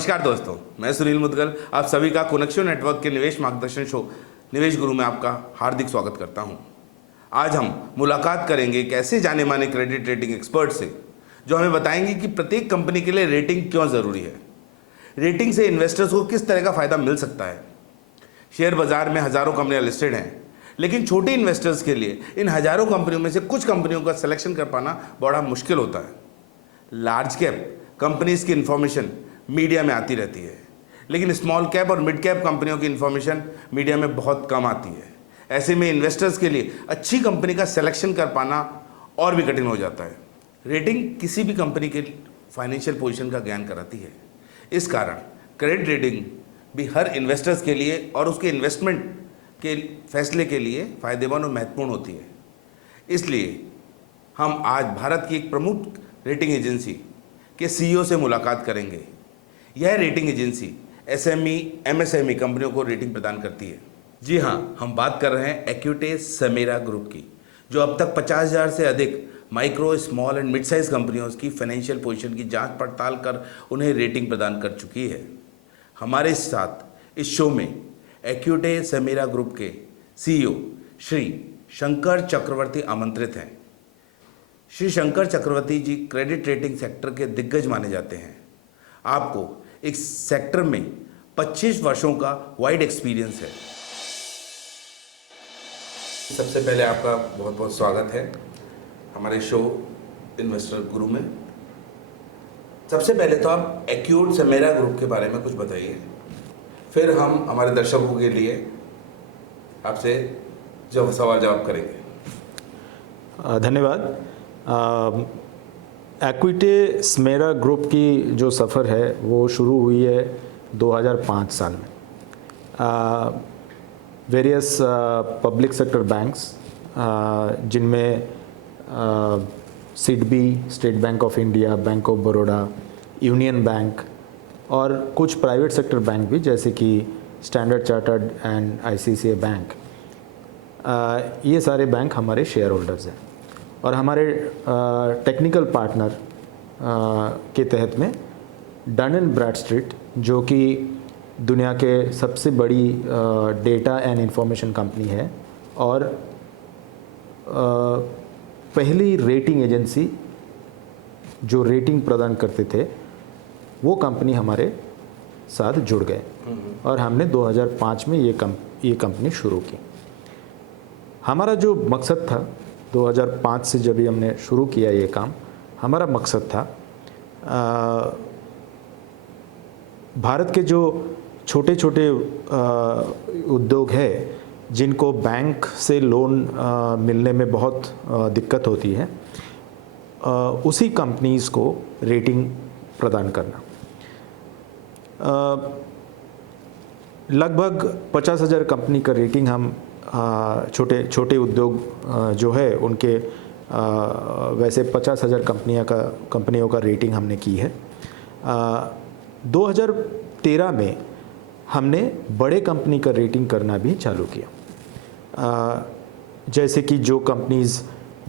नमस्कार दोस्तों, मैं सुनील मुदगल आप सभी का कोनेक्शन नेटवर्क के निवेश मार्गदर्शन शो निवेश गुरु में आपका हार्दिक स्वागत करता हूं। आज हम मुलाकात करेंगे एक ऐसे जाने माने क्रेडिट रेटिंग एक्सपर्ट से जो हमें बताएंगे कि प्रत्येक कंपनी के लिए रेटिंग क्यों ज़रूरी है। रेटिंग से इन्वेस्टर्स को किस तरह का फ़ायदा मिल सकता है। शेयर बाजार में हज़ारों कंपनियां लिस्टेड हैं, लेकिन छोटे इन्वेस्टर्स के लिए इन हज़ारों कंपनियों में से कुछ कंपनियों का सिलेक्शन कर पाना बड़ा मुश्किल होता है। लार्ज कैप कंपनीज की इन्फॉर्मेशन मीडिया में आती रहती है, लेकिन स्मॉल कैप और मिड कैप कंपनियों की इन्फॉर्मेशन मीडिया में बहुत कम आती है। ऐसे में इन्वेस्टर्स के लिए अच्छी कंपनी का सिलेक्शन कर पाना और भी कठिन हो जाता है। रेटिंग किसी भी कंपनी के फाइनेंशियल पोजीशन का ज्ञान कराती है। इस कारण क्रेडिट रेटिंग भी हर इन्वेस्टर्स के लिए और उसके इन्वेस्टमेंट के फैसले के लिए फ़ायदेमंद और महत्वपूर्ण होती है। इसलिए हम आज भारत की एक प्रमुख रेटिंग एजेंसी के सीईओ से मुलाकात करेंगे। यह रेटिंग एजेंसी एसएमई, एमएसएमई कंपनियों को रेटिंग प्रदान करती है। जी हाँ, हम बात कर रहे हैं एक्यूटेस समेरा ग्रुप की, जो अब तक 50,000 से अधिक micro, small and mid size कंपनियों की फाइनेंशियल पोजीशन की जांच पड़ताल कर उन्हें रेटिंग प्रदान कर चुकी है। हमारे साथ इस शो में एक्यूटेस समेरा ग्रुप के सीईओ श्री शंकर चक्रवर्ती आमंत्रित हैं। श्री शंकर चक्रवर्ती जी क्रेडिट रेटिंग सेक्टर के दिग्गज माने जाते हैं। आपको इस सेक्टर में 25 वर्षों का वाइड एक्सपीरियंस है। सबसे पहले आपका बहुत बहुत स्वागत है हमारे शो इन्वेस्टर गुरु में। सबसे पहले तो आप एक्यूट समेरा ग्रुप के बारे में कुछ बताइए, फिर हम हमारे दर्शकों के लिए आपसे जो सवाल जवाब करेंगे। धन्यवाद। एक्विटे समेरा ग्रुप की जो सफ़र है वो शुरू हुई है 2005 साल में। वेरियस पब्लिक सेक्टर बैंक्स जिनमें SIDBI, state bank of India, bank of Baroda, union bank और कुछ प्राइवेट सेक्टर बैंक भी जैसे कि standard chartered and ICICI bank, ये सारे बैंक हमारे शेयर होल्डर्स हैं। और हमारे टेक्निकल पार्टनर के तहत में डन एंड ब्रैडस्ट्रीट, जो कि दुनिया के सबसे बड़ी डेटा एंड इंफॉर्मेशन कंपनी है और पहली रेटिंग एजेंसी जो रेटिंग प्रदान करते थे, वो कंपनी हमारे साथ जुड़ गए और हमने 2005 में ये कंपनी शुरू की। हमारा जो मकसद था 2005 से जब भी हमने शुरू किया ये काम, हमारा मकसद था भारत के जो छोटे छोटे उद्योग है जिनको बैंक से लोन मिलने में बहुत दिक्कत होती है, उसी कंपनीज़ को रेटिंग प्रदान करना। लगभग 50,000 कंपनी का रेटिंग हम छोटे छोटे उद्योग जो है उनके वैसे 50,000 कंपनियों का रेटिंग हमने की है। 2013 में हमने बड़े कंपनी का रेटिंग करना भी चालू किया। जैसे कि जो कंपनीज़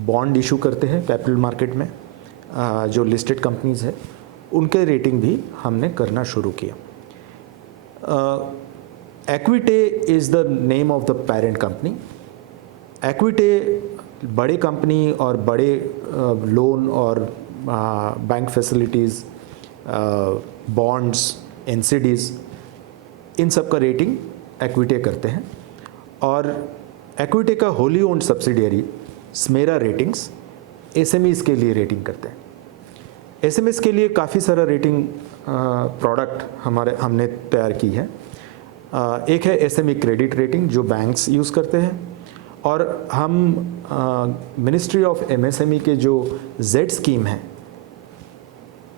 बॉन्ड इशू करते हैं कैपिटल मार्केट में, जो लिस्टेड कंपनीज़ है, उनके रेटिंग भी हमने करना शुरू किया। Acuite is the name of the parent company. Acuite बड़े कंपनी और बड़े लोन और बैंक फैसिलिटीज़, बॉन्ड्स, एनसीडीज़, इन सब का रेटिंग एक्विटे करते हैं। और एक्विटे का wholly owned subsidiary SMERA ratings SMEs के लिए रेटिंग करते हैं। एसएमईज़ के लिए काफ़ी सारा रेटिंग प्रोडक्ट हमने तैयार की है। एक है एसएमई क्रेडिट रेटिंग जो बैंक्स यूज़ करते हैं, और हम मिनिस्ट्री ऑफ एमएसएमई के जो जेड स्कीम है,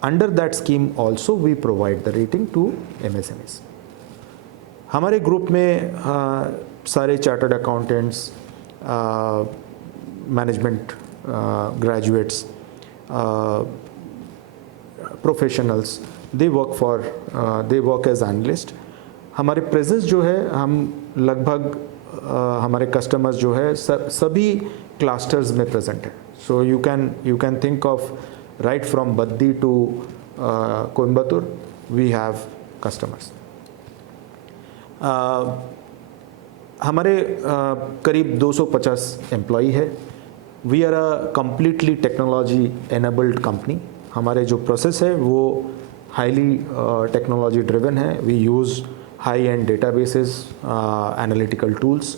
under that scheme also we provide the rating to MSMEs. हमारे ग्रुप में सारे chartered accountants, management graduates, professionals, they work as analyst. हमारे प्रेजेंस जो है, हम लगभग हमारे कस्टमर्स जो है सभी क्लस्टर्स में प्रेजेंट है। So you can think of right from Baddi to Coimbatore, we have customers. हमारे करीब 250 एम्प्लॉई है. We are a completely technology enabled company. हमारे जो प्रोसेस है वो हाईली टेक्नोलॉजी ड्रिवन है. We use high end databases, analytical tools.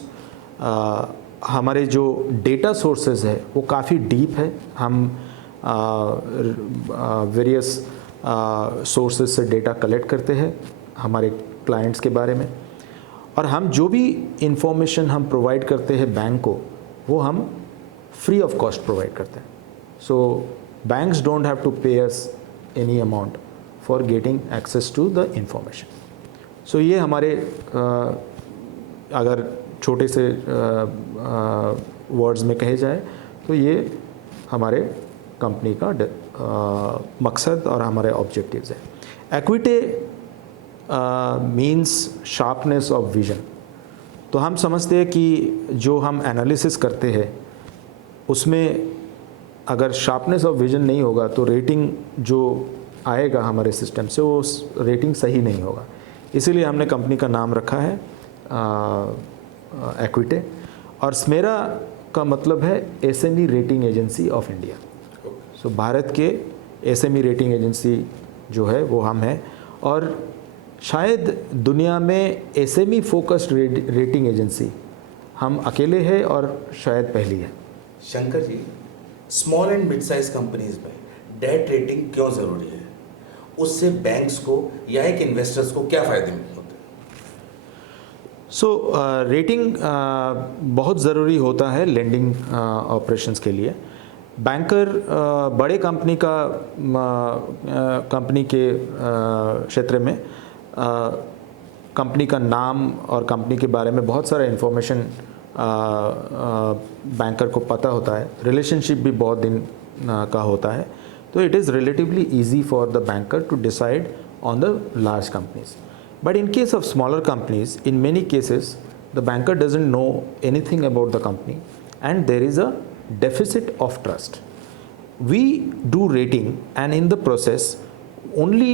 हमारे जो डेटा सोर्सेज है वो काफ़ी डीप है. हम वेरियस सोर्सेज से डेटा कलेक्ट करते हैं हमारे क्लाइंट्स के बारे में, और हम जो भी इंफॉर्मेशन हम प्रोवाइड करते हैं बैंक को वो हम फ्री ऑफ कॉस्ट प्रोवाइड करते हैं. So banks don't have to pay us any amount for getting access to the information. So ये हमारे अगर छोटे से वर्ड्स में कहे जाए तो ये हमारे कंपनी का मकसद और हमारे ऑब्जेक्टिव्स है. एक्विटे मीन्स शार्पनेस ऑफ विजन. तो हम समझते हैं कि जो हम एनालिसिस करते हैं उसमें अगर शार्पनेस ऑफ विजन नहीं होगा तो रेटिंग जो आएगा हमारे सिस्टम से वो रेटिंग सही नहीं होगा. इसीलिए हमने कंपनी का नाम रखा है एक्विटे, और स्मेरा का मतलब है SME rating agency of India. So Bharat के एसएमई रेटिंग एजेंसी जो है वो हम हैं, और शायद दुनिया में एसएमई फोकस्ड रेटिंग एजेंसी हम अकेले हैं और शायद पहली है. Shankar ji, small and mid size companies में डेट रेटिंग क्यों ज़रूरी है? उससे बैंक्स को या एक इन्वेस्टर्स को क्या फ़ायदे होते हैं? सो रेटिंग बहुत ज़रूरी होता है लेंडिंग ऑपरेशंस के लिए. बैंकर बड़े कंपनी के क्षेत्र में कंपनी का नाम और कंपनी के बारे में बहुत सारा इन्फॉर्मेशन बैंकर को पता होता है. रिलेशनशिप भी बहुत दिन का होता है. तो it is relatively easy for the banker to decide on the large companies. But in case of smaller companies, in many cases the banker doesn't know anything about the company and there is a deficit of trust. We do rating, and in the process only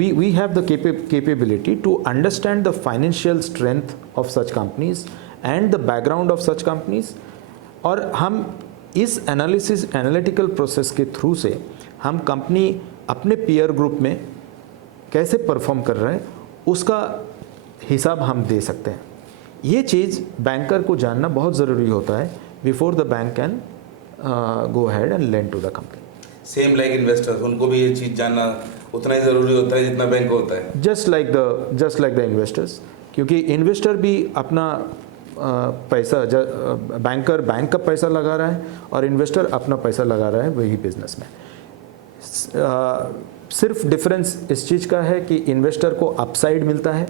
we have the capability to understand the financial strength of such companies and the background of such companies. और हम इस analytical process के through से हम company अपने peer group में कैसे perform कर रहे हैं उसका हिसाब हम दे सकते हैं. ये चीज़ बैंकर को जानना बहुत ज़रूरी होता है before the bank can go ahead and lend to the company. Same like investors, उनको भी ये चीज़ जानना उतना ही ज़रूरी होता है जितना बैंक को होता है. Just like the investors, क्योंकि इन्वेस्टर भी अपना पैसा बैंक का पैसा लगा रहा है और इन्वेस्टर अपना पैसा लगा रहा है वही बिजनेस में. सिर्फ डिफरेंस इस चीज़ का है कि इन्वेस्टर को अपसाइड मिलता है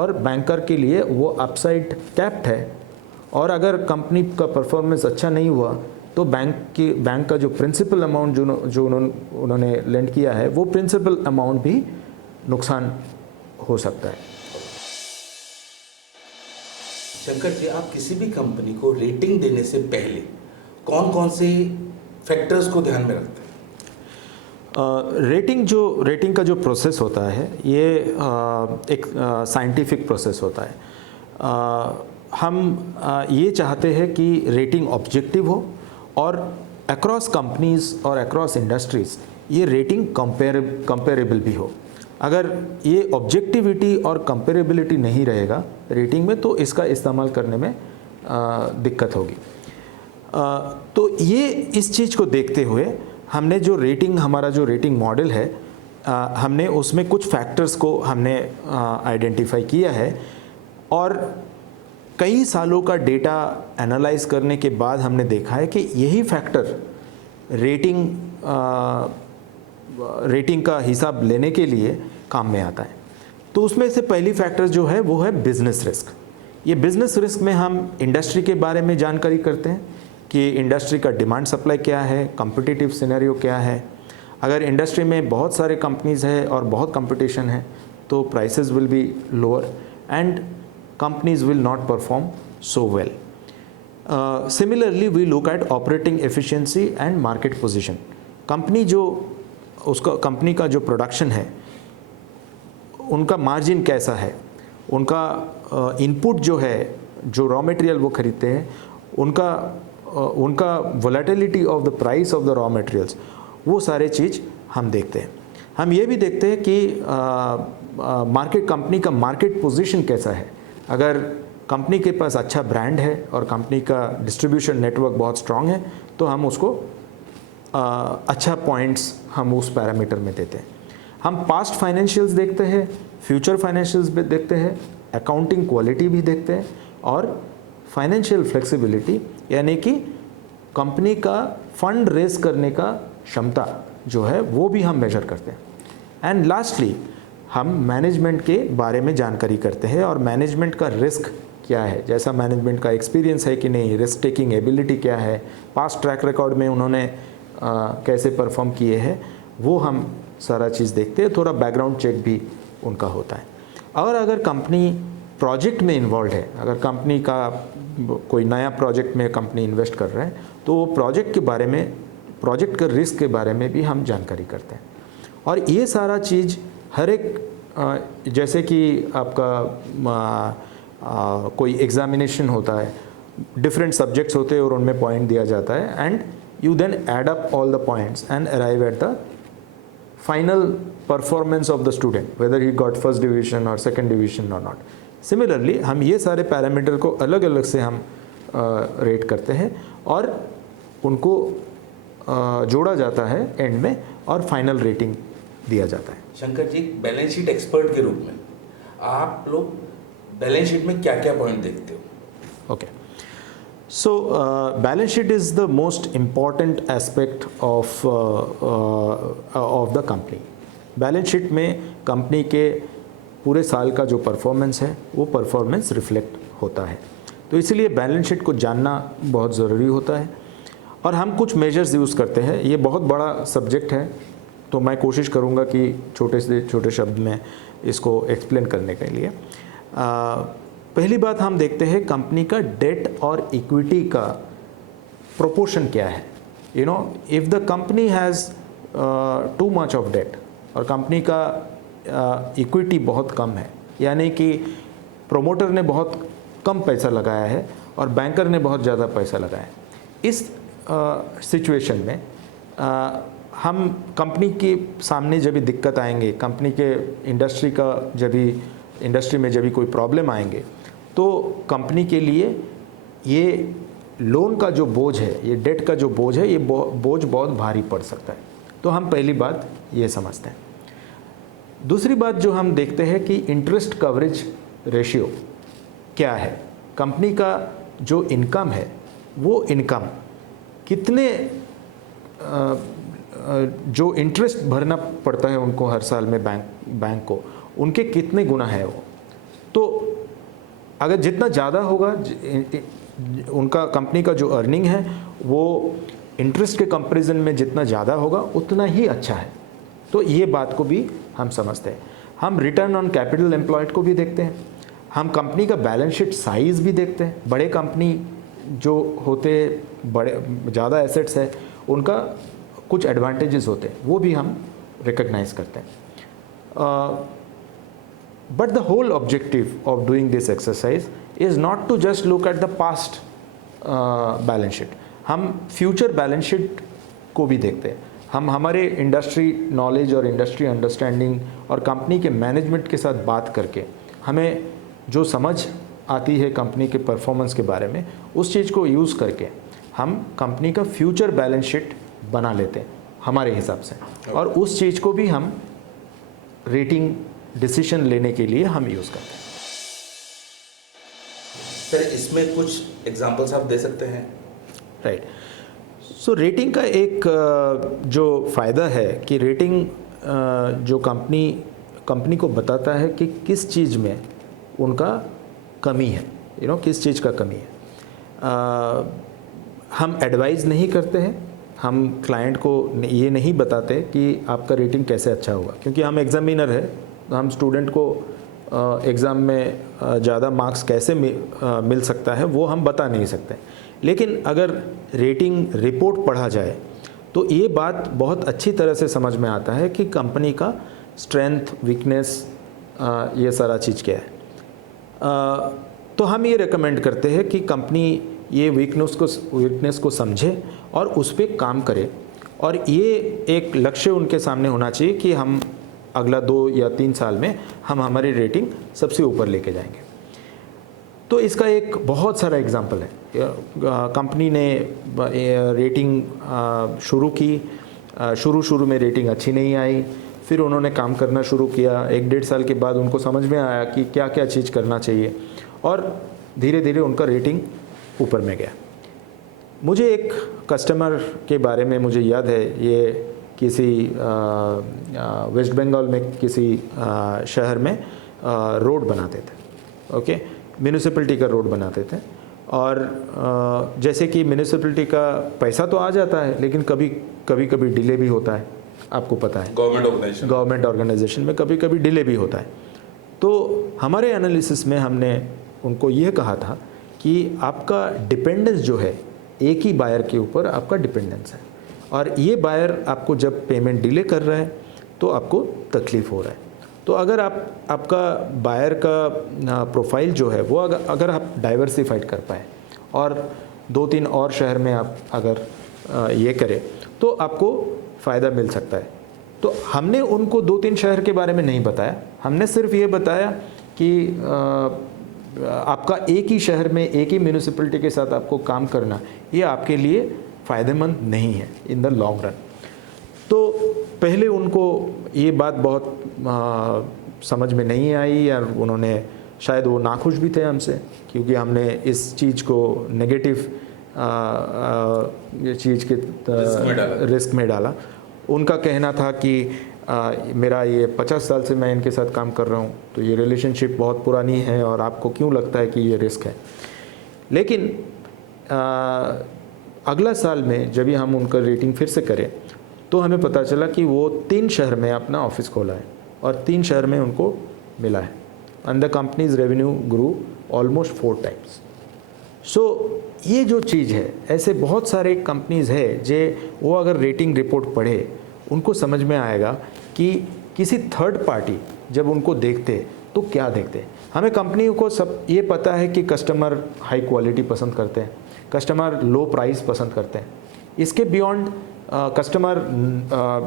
और बैंकर के लिए वो अपसाइड कैप्ड है. और अगर कंपनी का परफॉर्मेंस अच्छा नहीं हुआ तो बैंक का जो प्रिंसिपल अमाउंट जो उन्होंने लेंड किया है वो प्रिंसिपल अमाउंट भी नुकसान हो सकता है. शंकर जी, आप किसी भी कंपनी को रेटिंग देने से पहले कौन कौन से फैक्टर्स को ध्यान में रखते हैं? रेटिंग का जो प्रोसेस होता है ये एक साइंटिफिक प्रोसेस होता है. हम ये चाहते हैं कि रेटिंग ऑब्जेक्टिव हो और अक्रॉस कंपनीज और अक्रॉस इंडस्ट्रीज़ ये रेटिंग कंपेरेबल भी हो. अगर ये ऑब्जेक्टिविटी और कंपेरेबिलिटी नहीं रहेगा रेटिंग में तो इसका इस्तेमाल करने में दिक्कत होगी. तो ये इस चीज़ को देखते हुए हमने हमारा जो रेटिंग मॉडल है हमने उसमें कुछ फैक्टर्स को हमने आइडेंटिफाई किया है, और कई सालों का डेटा एनालाइज करने के बाद हमने देखा है कि यही फैक्टर रेटिंग का हिसाब लेने के लिए काम में आता है. तो उसमें से पहली फैक्टर जो है वो है बिज़नेस रिस्क. ये बिज़नेस रिस्क में हम इंडस्ट्री के बारे में जानकारी करते हैं कि इंडस्ट्री का डिमांड सप्लाई क्या है, कॉम्पिटिटिव सिनेरियो क्या है. अगर इंडस्ट्री में बहुत सारे कंपनीज़ है और बहुत कंपटीशन है तो prices will be lower and companies will not perform so well. Similarly, we look at operating efficiency and market position. Company का जो प्रोडक्शन है उनका मार्जिन कैसा है, उनका इनपुट जो है, जो रॉ मटेरियल वो खरीदते हैं, उनका volatility of the price of the raw materials, वो सारे चीज़ हम देखते हैं। हम ये भी देखते हैं कि मार्केट कंपनी का मार्केट पोजीशन कैसा है। अगर कंपनी के पास अच्छा ब्रांड है और कंपनी का डिस्ट्रीब्यूशन नेटवर्क बहुत स्ट्रांग है तो हम उसको अच्छा पॉइंट्स हम उस पैरामीटर में देते हैं। हम पास्ट फाइनेंशियल्स देखते हैं, फ्यूचर फाइनेंशियल्स भी देखते हैं, अकाउंटिंग क्वालिटी भी देखते हैं और फाइनेंशियल फ्लेक्सिबिलिटी यानी कि कंपनी का फंड रेज करने का क्षमता जो है वो भी हम मेजर करते हैं। एंड लास्टली हम मैनेजमेंट के बारे में जानकारी करते हैं और मैनेजमेंट का रिस्क क्या है, जैसा मैनेजमेंट का एक्सपीरियंस है कि नहीं, रिस्क टेकिंग एबिलिटी क्या है, पास्ट ट्रैक रिकॉर्ड में उन्होंने कैसे परफॉर्म किए हैं, वो हम सारा चीज़ देखते हैं। थोड़ा बैकग्राउंड चेक भी उनका होता है। और अगर कंपनी प्रोजेक्ट में इन्वॉल्व है, अगर कंपनी का कोई नया प्रोजेक्ट में कंपनी इन्वेस्ट कर रहा है तो वो प्रोजेक्ट के बारे में, प्रोजेक्ट के रिस्क के बारे में भी हम जानकारी करते हैं। और ये सारा चीज़ हर एक जैसे कि आपका कोई एग्जामिनेशन होता है, डिफरेंट सब्जेक्ट्स होते हैं और उनमें पॉइंट दिया जाता है and you then add up all the points and arrive at the final performance of the student, whether he got first division और सेकंड डिवीजन और नॉट। सिमिलरली हम ये सारे पैरामीटर को अलग अलग से हम रेट करते हैं और उनको जोड़ा जाता है एंड में और फाइनल रेटिंग दिया जाता है। शंकर जी, बैलेंस शीट एक्सपर्ट के रूप में आप लोग बैलेंस शीट में क्या क्या पॉइंट देखते हो? Okay, so balance sheet is the most important aspect of the company. Balance sheet में कंपनी के पूरे साल का जो परफॉर्मेंस है वो परफॉर्मेंस रिफ्लेक्ट होता है, तो इसलिए बैलेंस शीट को जानना बहुत ज़रूरी होता है। और हम कुछ मेजर्स यूज़ करते हैं। ये बहुत बड़ा सब्जेक्ट है तो मैं कोशिश करूँगा कि छोटे से छोटे शब्द में इसको एक्सप्लेन करने के लिए। पहली बात हम देखते हैं कंपनी का डेट और इक्विटी का प्रोपोर्शन क्या है। You know, if the company has too much of debt और कंपनी का इक्विटी बहुत कम है, यानी कि प्रोमोटर ने बहुत कम पैसा लगाया है और बैंकर ने बहुत ज़्यादा पैसा लगाया है, इस सिचुएशन में हम कंपनी के सामने जब भी दिक्कत आएंगे, कंपनी के इंडस्ट्री में जब भी कोई प्रॉब्लम आएंगे तो कंपनी के लिए ये लोन का जो बोझ है, ये डेट का जो बोझ है, ये बोझ बहुत भारी पड़ सकता है। तो हम पहली बात ये समझते हैं। दूसरी बात जो हम देखते हैं कि इंटरेस्ट कवरेज रेशियो क्या है। कंपनी का जो इनकम है वो इनकम कितने जो इंटरेस्ट भरना पड़ता है उनको हर साल में बैंक को, उनके कितने गुना है वो। तो अगर जितना ज़्यादा होगा उनका कंपनी का जो अर्निंग है वो इंटरेस्ट के कंपैरिजन में जितना ज़्यादा होगा उतना ही अच्छा है। तो ये बात को भी हम समझते हैं। हम रिटर्न ऑन कैपिटल एम्प्लॉयड को भी देखते हैं। हम कंपनी का बैलेंस शीट साइज़ भी देखते हैं। बड़े कंपनी जो होते बड़े ज़्यादा एसेट्स है उनका कुछ एडवांटेजेस होते हैं, वो भी हम रिकग्नाइज करते हैं। But the whole objective of doing this exercise is not to just look at the past balance sheet. हम फ्यूचर बैलेंस शीट को भी देखते हैं। हम हमारे इंडस्ट्री नॉलेज और इंडस्ट्री अंडरस्टैंडिंग और कंपनी के मैनेजमेंट के साथ बात करके हमें जो समझ आती है कंपनी के परफॉर्मेंस के बारे में, उस चीज़ को यूज़ करके हम कंपनी का फ्यूचर बैलेंस शीट बना लेते हैं हमारे हिसाब से, और उस चीज़ को भी हम रेटिंग डिसीजन लेने के लिए हम यूज़ करते हैं। सर, इसमें कुछ एग्जांपल्स आप दे सकते हैं? राइट। सो रेटिंग का एक जो फ़ायदा है कि रेटिंग जो कंपनी को बताता है कि किस चीज़ में उनका कमी है, किस चीज़ का कमी है। हम एडवाइज़ नहीं करते हैं, हम क्लाइंट को ये नहीं बताते कि आपका रेटिंग कैसे अच्छा होगा, क्योंकि हम एग्जामिनर है तो हम स्टूडेंट को एग्ज़ाम में ज़्यादा मार्क्स कैसे मिल सकता है वो हम बता नहीं सकते। लेकिन अगर रेटिंग रिपोर्ट पढ़ा जाए तो ये बात बहुत अच्छी तरह से समझ में आता है कि कंपनी का स्ट्रेंथ, वीकनेस ये सारा चीज़ क्या है। तो हम ये रेकमेंड करते हैं कि कंपनी ये वीकनेस को समझे और उस पर काम करे, और ये एक लक्ष्य उनके सामने होना चाहिए कि हम अगला 2 या 3 साल में हम हमारी रेटिंग सबसे ऊपर लेके जाएंगे। तो इसका एक बहुत सारा एग्जांपल है। कंपनी ने रेटिंग शुरू की, शुरू में रेटिंग अच्छी नहीं आई, फिर उन्होंने काम करना शुरू किया। 1-1.5 साल के बाद उनको समझ में आया कि क्या क्या चीज़ करना चाहिए, और धीरे धीरे उनका रेटिंग ऊपर में गया। मुझे एक कस्टमर के बारे में मुझे याद है, ये किसी वेस्ट बंगाल में किसी शहर में रोड बनाते थे, ओके, म्यूनिसिपैलिटी का रोड बनाते थे। और जैसे कि म्यूनिसिपैलिटी का पैसा तो आ जाता है, लेकिन कभी डिले भी होता है, आपको पता है। गवर्नमेंट ऑर्गेनाइजेशन में कभी कभी डिले भी होता है। तो हमारे एनालिसिस में हमने उनको ये कहा था कि आपका डिपेंडेंस जो है, एक ही बायर के ऊपर आपका डिपेंडेंस है, और ये बायर आपको जब पेमेंट डिले कर रहा है तो आपको तकलीफ़ हो रहा है। तो अगर आपका बायर का प्रोफाइल जो है वो अगर आप डाइवर्सिफाइड कर पाए और 2-3 और शहर में आप अगर ये करें तो आपको फ़ायदा मिल सकता है। तो हमने उनको 2-3 शहर के बारे में नहीं बताया, हमने सिर्फ ये बताया कि आपका एक ही शहर में एक ही म्यूनिसिपैलिटी के साथ आपको काम करना ये आपके लिए फ़ायदेमंद नहीं है इन द लॉन्ग रन। तो पहले उनको ये बात बहुत समझ में नहीं आई, या उन्होंने शायद वो नाखुश भी थे हमसे, क्योंकि हमने इस चीज़ को नेगेटिव चीज़ के रिस्क में डाला। उनका कहना था कि मेरा ये 50 साल से मैं इनके साथ काम कर रहा हूँ, तो ये रिलेशनशिप बहुत पुरानी है और आपको क्यों लगता है कि ये रिस्क है। लेकिन अगला साल में जब भी हम उनका रेटिंग फिर से करें तो हमें पता चला कि वो 3 शहर में अपना ऑफिस खोला है और 3 शहर में उनको मिला है, and the companies revenue grew almost 4 times. So ये जो चीज़ है, ऐसे बहुत सारे कंपनीज़ है जे वो अगर रेटिंग रिपोर्ट पढ़े उनको समझ में आएगा कि किसी थर्ड पार्टी जब उनको देखते तो क्या देखते। हमें कंपनियों को सब ये पता है कि कस्टमर हाई क्वालिटी पसंद करते हैं, कस्टमर लो प्राइस पसंद करते हैं, इसके बियॉन्ड कस्टमर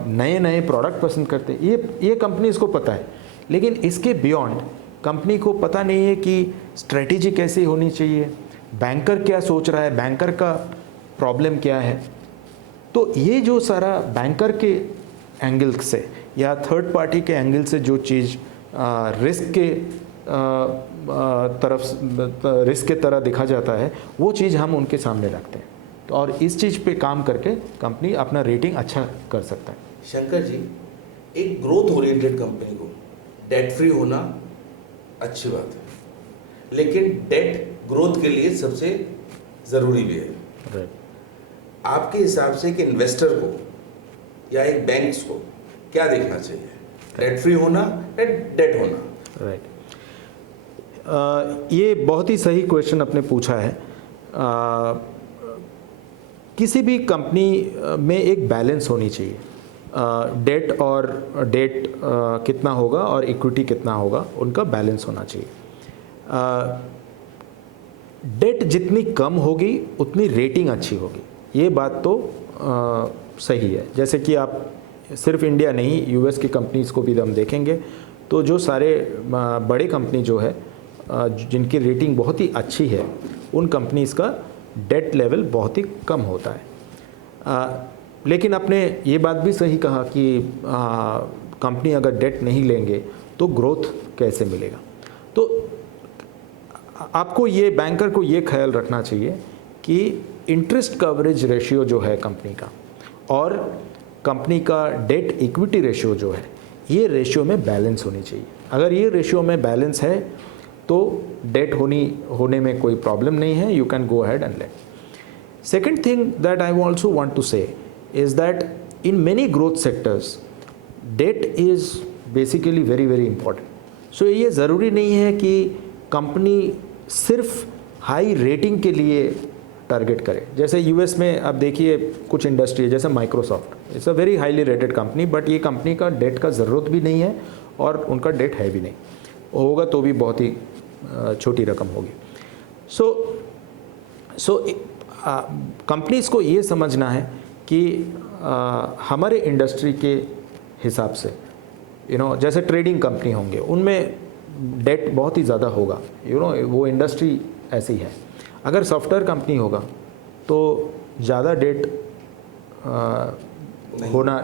नए प्रोडक्ट पसंद करते हैं, ये कंपनी इसको पता है। लेकिन इसके बियॉन्ड कंपनी को पता नहीं है कि स्ट्रेटेजी कैसी होनी चाहिए, बैंकर क्या सोच रहा है, बैंकर का प्रॉब्लम क्या है। तो ये जो सारा बैंकर के एंगल से या थर्ड पार्टी के एंगल से जो चीज़ रिस्क के रिस्क के तरह दिखा जाता है, वो चीज़ हम उनके सामने रखते हैं, तो और इस चीज़ पे काम करके कंपनी अपना रेटिंग अच्छा कर सकता है। शंकर जी, एक ग्रोथ ओरिएंटेड कंपनी को डेट फ्री होना अच्छी बात है, लेकिन डेट ग्रोथ के लिए सबसे ज़रूरी भी है। राइट। आपके हिसाब से एक इन्वेस्टर को या एक बैंक्स को क्या देखना चाहिए, डेट फ्री होना या डेट होना? राइट। ये बहुत ही सही क्वेश्चन आपने पूछा है। किसी भी कंपनी में एक बैलेंस होनी चाहिए, डेट और डेट कितना होगा और इक्विटी कितना होगा, उनका बैलेंस होना चाहिए। डेट जितनी कम होगी उतनी रेटिंग अच्छी होगी, ये बात तो सही है। जैसे कि आप सिर्फ इंडिया नहीं, यूएस की कंपनीज़ को भी हम देखेंगे तो जो सारे बड़े कंपनी जो है जिनकी रेटिंग बहुत ही अच्छी है, उन कंपनीज़ का डेट लेवल बहुत ही कम होता है। लेकिन आपने ये बात भी सही कहा कि कंपनी अगर डेट नहीं लेंगे तो ग्रोथ कैसे मिलेगा। तो आपको ये बैंकर को ये ख्याल रखना चाहिए कि इंटरेस्ट कवरेज रेशियो जो है कंपनी का और कंपनी का डेट इक्विटी रेशियो जो है, ये रेशियो में बैलेंस होनी चाहिए। अगर ये रेशियो में बैलेंस है तो डेट होने में कोई प्रॉब्लम नहीं है, you can go ahead and let. Second thing that I also want to say is that in many growth sectors debt is basically very very important. So ये ज़रूरी नहीं है कि कंपनी सिर्फ हाई रेटिंग के लिए टारगेट करे। जैसे यूएस में आप देखिए कुछ इंडस्ट्री है, जैसे Microsoft, it's a very highly rated company, but ये कंपनी का डेट का ज़रूरत भी नहीं है और उनका डेट है भी नहीं। होगा तो भी बहुत ही छोटी रकम होगी। सो कंपनीज़ को ये समझना है कि हमारे इंडस्ट्री के हिसाब से जैसे ट्रेडिंग कंपनी होंगे उनमें डेट बहुत ही ज़्यादा होगा, वो इंडस्ट्री ऐसी है। अगर सॉफ्टवेयर कंपनी होगा तो ज़्यादा डेट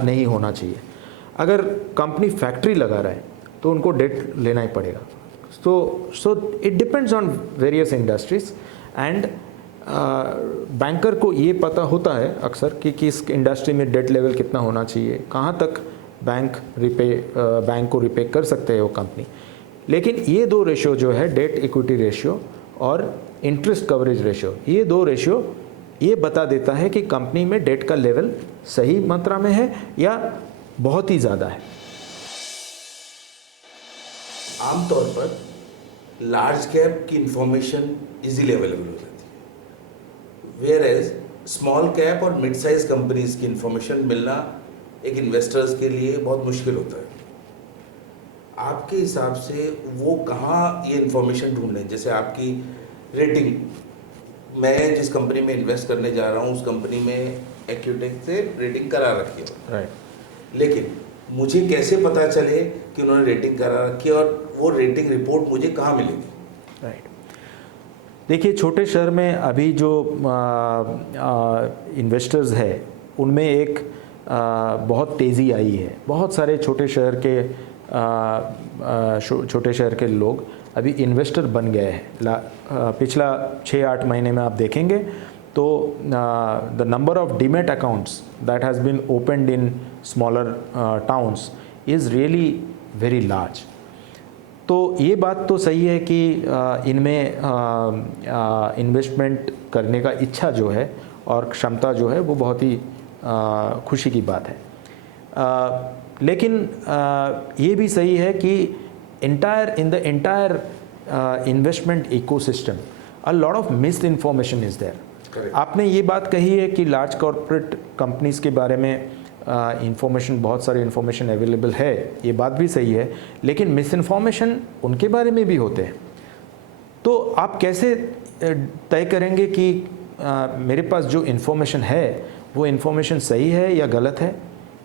नहीं होना चाहिए। अगर कंपनी फैक्ट्री लगा रहा है तो उनको डेट लेना ही पड़ेगा। So it depends on various industries and banker को ये पता होता है अक्सर कि किस इंडस्ट्री में डेट लेवल कितना होना चाहिए, कहाँ तक बैंक को रिपे कर सकते हैं वो कंपनी। लेकिन ये दो रेशियो जो है, डेट इक्विटी रेशियो और इंटरेस्ट कवरेज रेशियो, ये दो रेशियो ये बता देता है कि कंपनी में डेट का लेवल सही मात्रा में है या बहुत ही ज़्यादा है। आमतौर पर लार्ज कैप की इंफॉर्मेशन इजीली अवेलेबल हो जाती है, वेयर एज स्मॉल कैप और मिड साइज कंपनीज की इंफॉर्मेशन मिलना एक इन्वेस्टर्स के लिए बहुत मुश्किल होता है। आपके हिसाब से वो कहाँ ये इंफॉर्मेशन ढूंढ लें? जैसे आपकी रेटिंग, मैं जिस कंपनी में इन्वेस्ट करने जा रहा हूँ उस कंपनी में एक्यूटेक से रेटिंग करा रखी है, राइट। लेकिन मुझे कैसे पता चले कि उन्होंने रेटिंग करा रखी है और वो रेटिंग रिपोर्ट मुझे कहाँ मिलेगी? राइट। देखिए, छोटे शहर में अभी जो इन्वेस्टर्स है उनमें एक बहुत तेज़ी आई है। बहुत सारे छोटे शहर के लोग अभी इन्वेस्टर बन गए हैं। पिछला 6-8 महीने में आप देखेंगे तो the number of demat accounts that has been opened in smaller towns is really very large. तो ये बात तो सही है कि इनमें इन्वेस्टमेंट करने का इच्छा जो है और क्षमता जो है वो बहुत ही खुशी की बात है। लेकिन ये भी सही है कि in the entire investment ecosystem a lot of missed information is there. आपने ये बात कही है कि लार्ज कॉरपोरेट कंपनीज़ के बारे में इंफॉर्मेशन, बहुत सारी इन्फॉर्मेशन अवेलेबल है, ये बात भी सही है, लेकिन मिस इन्फॉर्मेशन उनके बारे में भी होते हैं। तो आप कैसे तय करेंगे कि मेरे पास जो इन्फॉर्मेशन है वो इन्फॉर्मेशन सही है या गलत है,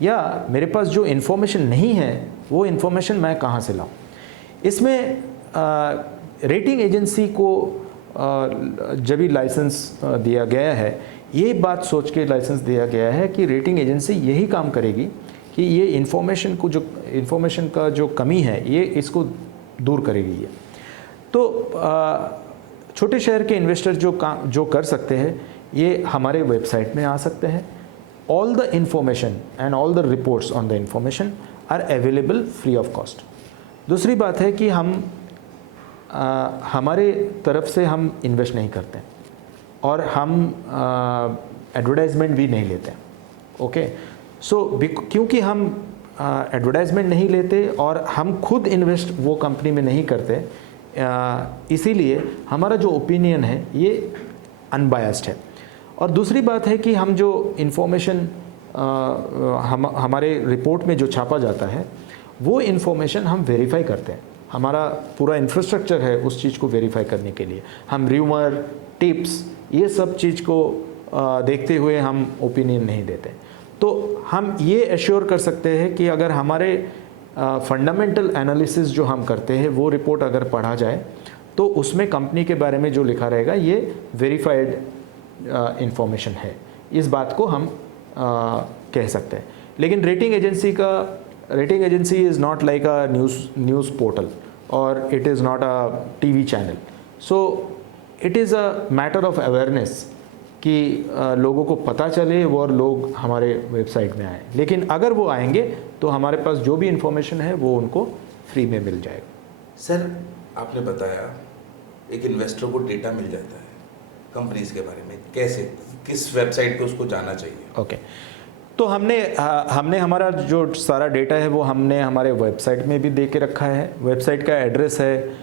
या मेरे पास जो इन्फॉर्मेशन नहीं है वो इन्फॉर्मेशन मैं कहाँ से लाऊं? इसमें रेटिंग एजेंसी को जब भी लाइसेंस दिया गया है, ये बात सोच के लाइसेंस दिया गया है कि रेटिंग एजेंसी यही काम करेगी कि ये इन्फॉर्मेशन का जो कमी है ये इसको दूर करेगी। ये तो छोटे शहर के इन्वेस्टर जो कर सकते हैं ये हमारे वेबसाइट में आ सकते हैं। All the information and all the reports on the information are available free of cost. दूसरी बात है कि हम हमारे तरफ से हम इन्वेस्ट नहीं करते और हम एडवर्टाइजमेंट भी नहीं लेते। ओके, सो क्योंकि हम एडवर्टाइजमेंट नहीं लेते और हम खुद इन्वेस्ट वो कंपनी में नहीं करते, इसीलिए हमारा जो ओपिनियन है ये अनबायस्ड है। और दूसरी बात है कि हम जो इन्फॉर्मेशन हमारे रिपोर्ट में जो छापा जाता है वो इन्फॉर्मेशन हम वेरीफाई करते हैं। हमारा पूरा इंफ्रास्ट्रक्चर है उस चीज़ को वेरीफाई करने के लिए। हम र्यूमर, टिप्स, ये सब चीज़ को देखते हुए हम ओपिनियन नहीं देते। तो हम ये एश्योर कर सकते हैं कि अगर हमारे फंडामेंटल एनालिसिस जो हम करते हैं वो रिपोर्ट अगर पढ़ा जाए तो उसमें कंपनी के बारे में जो लिखा रहेगा ये वेरीफाइड इंफॉर्मेशन है, इस बात को हम कह सकते हैं। लेकिन rating agency is not like a news portal और it is not a TV channel. So it is a matter of awareness कि लोगों को पता चले और लोग हमारे वेबसाइट में आएँ। लेकिन अगर वो आएंगे तो हमारे पास जो भी इंफॉर्मेशन है वो उनको फ्री में मिल जाएगा। सर, आपने बताया एक इन्वेस्टर को डेटा मिल जाता है कंपनीज के बारे में, कैसे, किस वेबसाइट पे उसको जाना चाहिए? ओके, तो हमने हमारा जो सारा डेटा है वो हमने हमारे वेबसाइट में भी दे के रखा है। वेबसाइट का एड्रेस है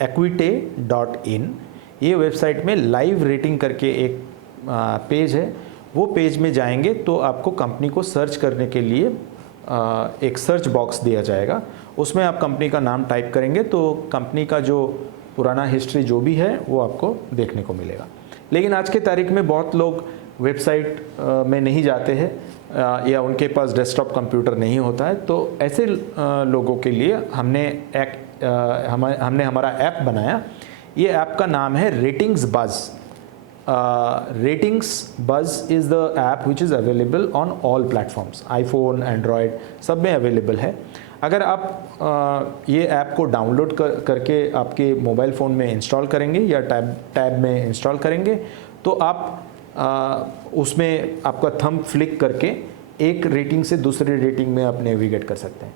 acuite.in। ये वेबसाइट में लाइव रेटिंग करके एक पेज है, वो पेज में जाएंगे तो आपको कंपनी को सर्च करने के लिए एक सर्च बॉक्स दिया जाएगा, उसमें आप कंपनी का नाम टाइप करेंगे तो कंपनी का जो पुराना हिस्ट्री जो भी है वो आपको देखने को मिलेगा। लेकिन आज के तारीख में बहुत लोग वेबसाइट में नहीं जाते हैं या उनके पास डेस्कटॉप कंप्यूटर नहीं होता है, तो ऐसे लोगों के लिए हमने हमारा ऐप बनाया। ये ऐप का नाम है ratings buzz. Ratings buzz is the app which is available on all platforms, iPhone, Android, सब में अवेलेबल है। अगर आप ये ऐप को डाउनलोड करके आपके मोबाइल फ़ोन में इंस्टॉल करेंगे या टैब में इंस्टॉल करेंगे तो आप उसमें आपका थंब फ्लिक करके एक रेटिंग से दूसरे रेटिंग में आप नेविगेट कर सकते हैं।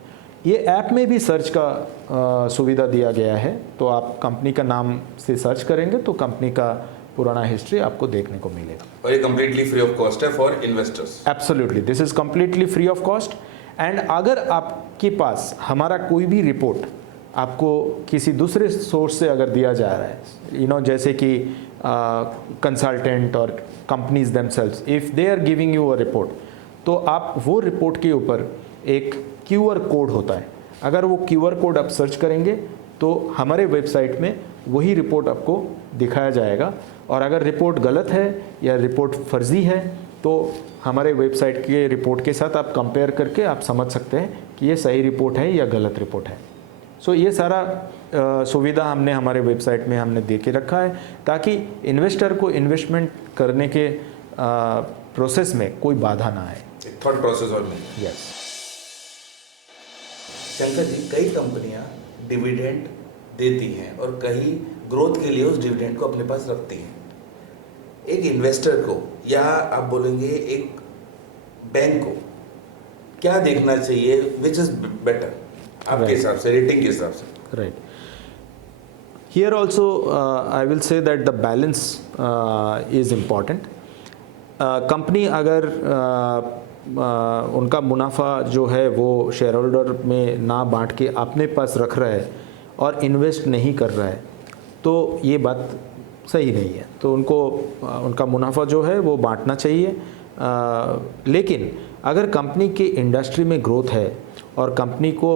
ये ऐप में भी सर्च का सुविधा दिया गया है, तो आप कंपनी का नाम से सर्च करेंगे तो कंपनी का पुराना हिस्ट्री आपको देखने को मिलेगा। और ये कम्प्लीटली फ्री ऑफ कॉस्ट है for investors. Absolutely, this is completely free of cost. And अगर आपके पास हमारा कोई भी रिपोर्ट आपको किसी दूसरे सोर्स से अगर दिया जा रहा है, जैसे कि कंसल्टेंट और companies themselves, if they are giving you a report, तो आप वो रिपोर्ट के ऊपर एक QR कोड होता है। अगर वो QR कोड आप सर्च करेंगे तो हमारे वेबसाइट में वही रिपोर्ट आपको दिखाया जाएगा। और अगर रिपोर्ट गलत है या रिपोर्ट फर्जी है तो हमारे वेबसाइट के रिपोर्ट के साथ आप कंपेयर करके आप समझ सकते हैं कि ये सही रिपोर्ट है या गलत रिपोर्ट है। सो ये सारा सुविधा हमने हमारे वेबसाइट में हमने दे के रखा है ताकि इन्वेस्टर को इन्वेस्टमेंट करने के प्रोसेस में कोई बाधा ना आए। थॉट प्रोसेस और नहीं। यस। शंकर जी, कई कंपनियां डिविडेंड देती हैं और कई ग्रोथ के लिए उस डिविडेंड को अपने पास रखती हैं। एक इन्वेस्टर को या आप बोलेंगे एक बैंक को क्या देखना चाहिए, विच इज बेटर आपके हिसाब से, रेटिंग के हिसाब से? Right. Here also I will say that the balance is important. Company अगर उनका मुनाफा जो है वो शेयर होल्डर में ना बांट के अपने पास रख रहा है और इन्वेस्ट नहीं कर रहा है तो ये बात सही नहीं है। तो उनको उनका मुनाफा जो है वो बांटना चाहिए। लेकिन अगर कंपनी की इंडस्ट्री में ग्रोथ है और कंपनी को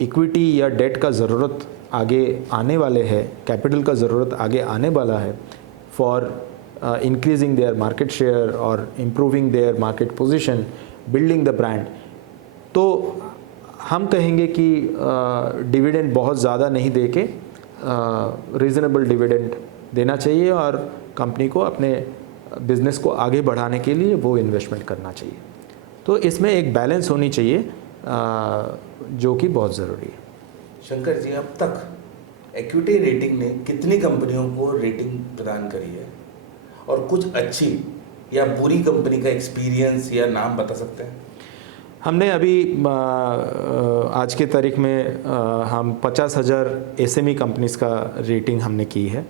इक्विटी या डेट का ज़रूरत आगे आने वाले है, कैपिटल का ज़रूरत आगे आने वाला है for increasing their market share और improving their market position, building the brand, तो हम कहेंगे कि डिविडेंड बहुत ज़्यादा नहीं दे के रीज़नेबल डिविडेंड देना चाहिए और कंपनी को अपने बिज़नेस को आगे बढ़ाने के लिए वो इन्वेस्टमेंट करना चाहिए। तो इसमें एक बैलेंस होनी चाहिए जो कि बहुत ज़रूरी है। शंकर जी, अब तक इक्विटी रेटिंग ने कितनी कंपनियों को रेटिंग प्रदान करी है और कुछ अच्छी या बुरी कंपनी का एक्सपीरियंस या नाम बता सकते हैं? हमने अभी आज के तारीख में हम 50,000 SME कंपनीज़ का रेटिंग हमने की है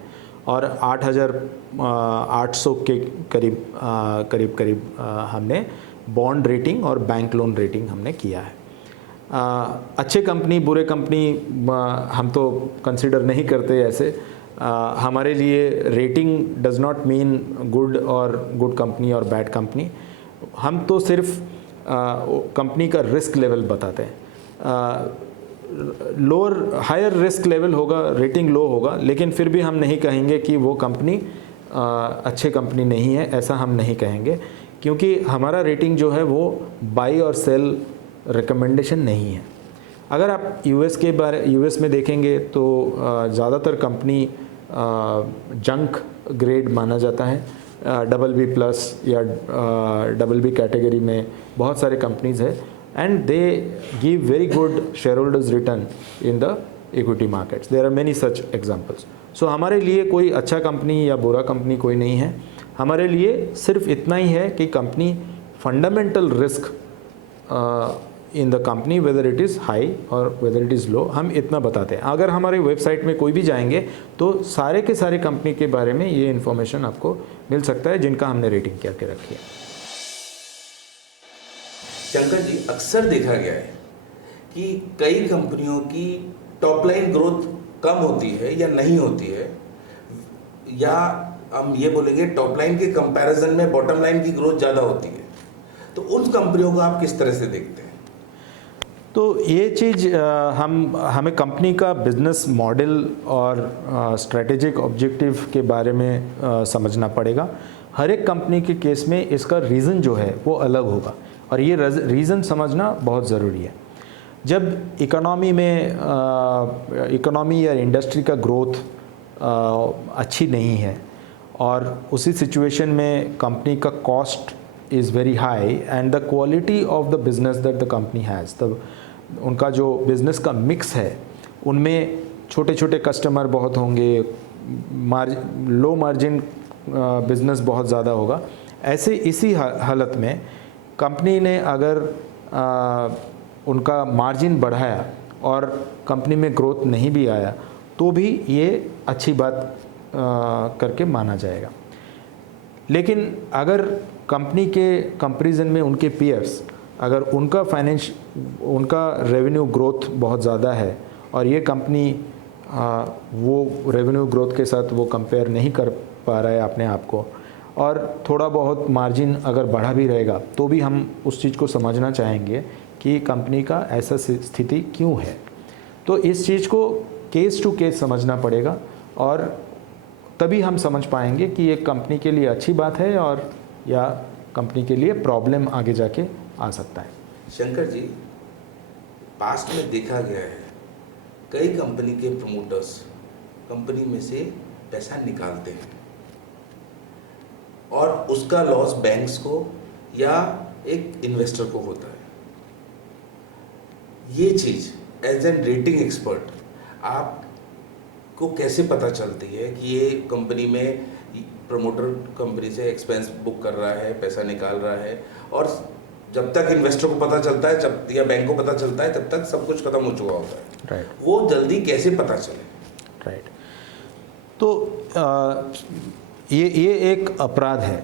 और 8,800 के करीब हमने बॉन्ड रेटिंग और बैंक लोन रेटिंग हमने किया है। अच्छे कंपनी बुरे कंपनी हम तो कंसिडर नहीं करते ऐसे। हमारे लिए rating does not mean good company और बैड कंपनी। हम तो सिर्फ कंपनी का रिस्क लेवल बताते हैं। हायर रिस्क लेवल होगा, रेटिंग लो होगा, लेकिन फिर भी हम नहीं कहेंगे कि वो कंपनी अच्छे कंपनी नहीं है, ऐसा हम नहीं कहेंगे, क्योंकि हमारा रेटिंग जो है वो बाई और सेल रिकमेंडेशन नहीं है। अगर आप यूएस में देखेंगे तो ज़्यादातर कंपनी जंक ग्रेड माना जाता है। BB+ या BB कैटेगरी में बहुत सारे कंपनीज़ है and they give very good shareholders return in the equity markets. There are many such examples. So हमारे लिए कोई अच्छा कंपनी या बुरा कंपनी कोई नहीं है। हमारे लिए सिर्फ इतना ही है कि company fundamental risk in the company whether it is high और वेदर इट इज़ लो, हम इतना बताते हैं। अगर हमारे वेबसाइट में कोई भी जाएंगे तो सारे के सारे कंपनी के बारे में ये इन्फॉर्मेशन आपको मिल सकता है जिनका हमने रेटिंग करके रखी है। शंकर जी, अक्सर देखा गया है कि कई कंपनियों की टॉप लाइन ग्रोथ कम होती है या नहीं होती है, या हम ये बोलेंगे टॉप लाइन के कंपैरिजन में बॉटम लाइन की ग्रोथ ज़्यादा होती है, तो उन कंपनियों को आप किस तरह से देखते हैं? तो ये चीज़ हमें कंपनी का बिजनेस मॉडल और स्ट्रेटेजिक ऑब्जेक्टिव के बारे में समझना पड़ेगा। हर एक कंपनी के केस में इसका रीज़न जो है वो अलग होगा और ये रीज़न समझना बहुत ज़रूरी है। जब इकोनॉमी या इंडस्ट्री का ग्रोथ अच्छी नहीं है और उसी सिचुएशन में कंपनी का cost is very high and the quality of the business that the company has, तब उनका जो बिज़नेस का मिक्स है उनमें छोटे छोटे कस्टमर बहुत होंगे, लो मार्जिन बिज़नेस बहुत ज़्यादा होगा। ऐसे इसी हालत में कंपनी ने अगर उनका मार्जिन बढ़ाया और कंपनी में ग्रोथ नहीं भी आया तो भी ये अच्छी बात करके माना जाएगा। लेकिन अगर कंपनी के कंपैरिजन में उनके पीयर्स, अगर उनका रेवेन्यू ग्रोथ बहुत ज़्यादा है और ये कंपनी वो रेवेन्यू ग्रोथ के साथ वो कंपेयर नहीं कर पा रहा है अपने आप को और थोड़ा बहुत मार्जिन अगर बढ़ा भी रहेगा तो भी हम उस चीज़ को समझना चाहेंगे कि कंपनी का ऐसा स्थिति क्यों है। तो इस चीज़ को केस टू केस समझना पड़ेगा और तभी हम समझ पाएंगे कि ये कंपनी के लिए अच्छी बात है और या कंपनी के लिए प्रॉब्लम आगे जाके आ सकता है। शंकर जी, पास्ट में देखा गया है कई कंपनी के प्रमोटर्स कंपनी में से पैसा निकालते हैं और उसका लॉस बैंक्स को या एक इन्वेस्टर को होता है। ये चीज़ एज एन रेटिंग एक्सपर्ट आपको कैसे पता चलती है कि ये कंपनी में प्रमोटर कंपनी से एक्सपेंस बुक कर रहा है, पैसा निकाल रहा है, और जब तक इन्वेस्टर को पता चलता है जब या बैंक को पता चलता है तब तक सब कुछ खत्म हो चुका होता है। राइट। वो जल्दी कैसे पता चले? राइट। तो ये एक अपराध है।